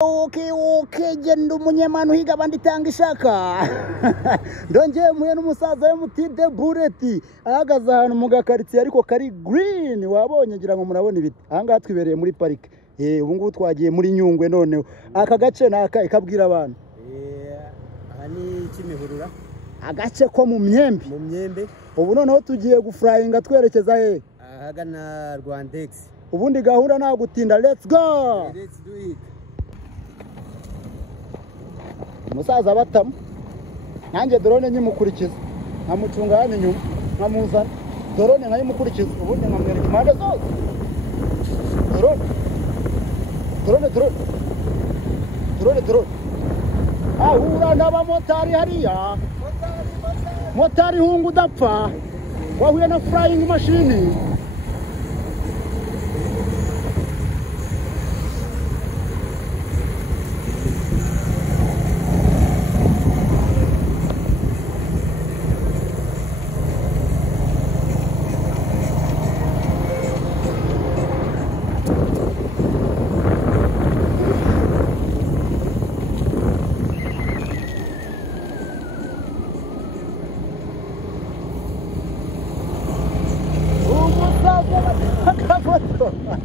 Okay, genda umunyemano higa abandi tanga ishaka. Ndongeye muye n'umusaza y'umutide Bullet ahagaze ahantu mu gakaritsiye ariko kari green, wabonye ngira ngo murabona ibiti. Ahangaha twibereye muri parike. Ubu ngubu twagiye muri Nyungwe noneho. Aka gace naka ikabwira abantu. Aha ni Kimihurura. Agace ko mu Myembe. Mu Myembe. Ubu noneho tugiye guflyinga twerekeza he? Ahagana Rwandex. Ubundi gahunda nta gutinda, let's go. Let's do it. Musaza batamu nanjye drone nyimukurikiza nkamucunga hano inyuma nkamuzana drone nkayimukurikiza ubundi nkamwereka impande zose drone ahura n'abamotari hariya motari hungu udapfa wahuye na flying machine.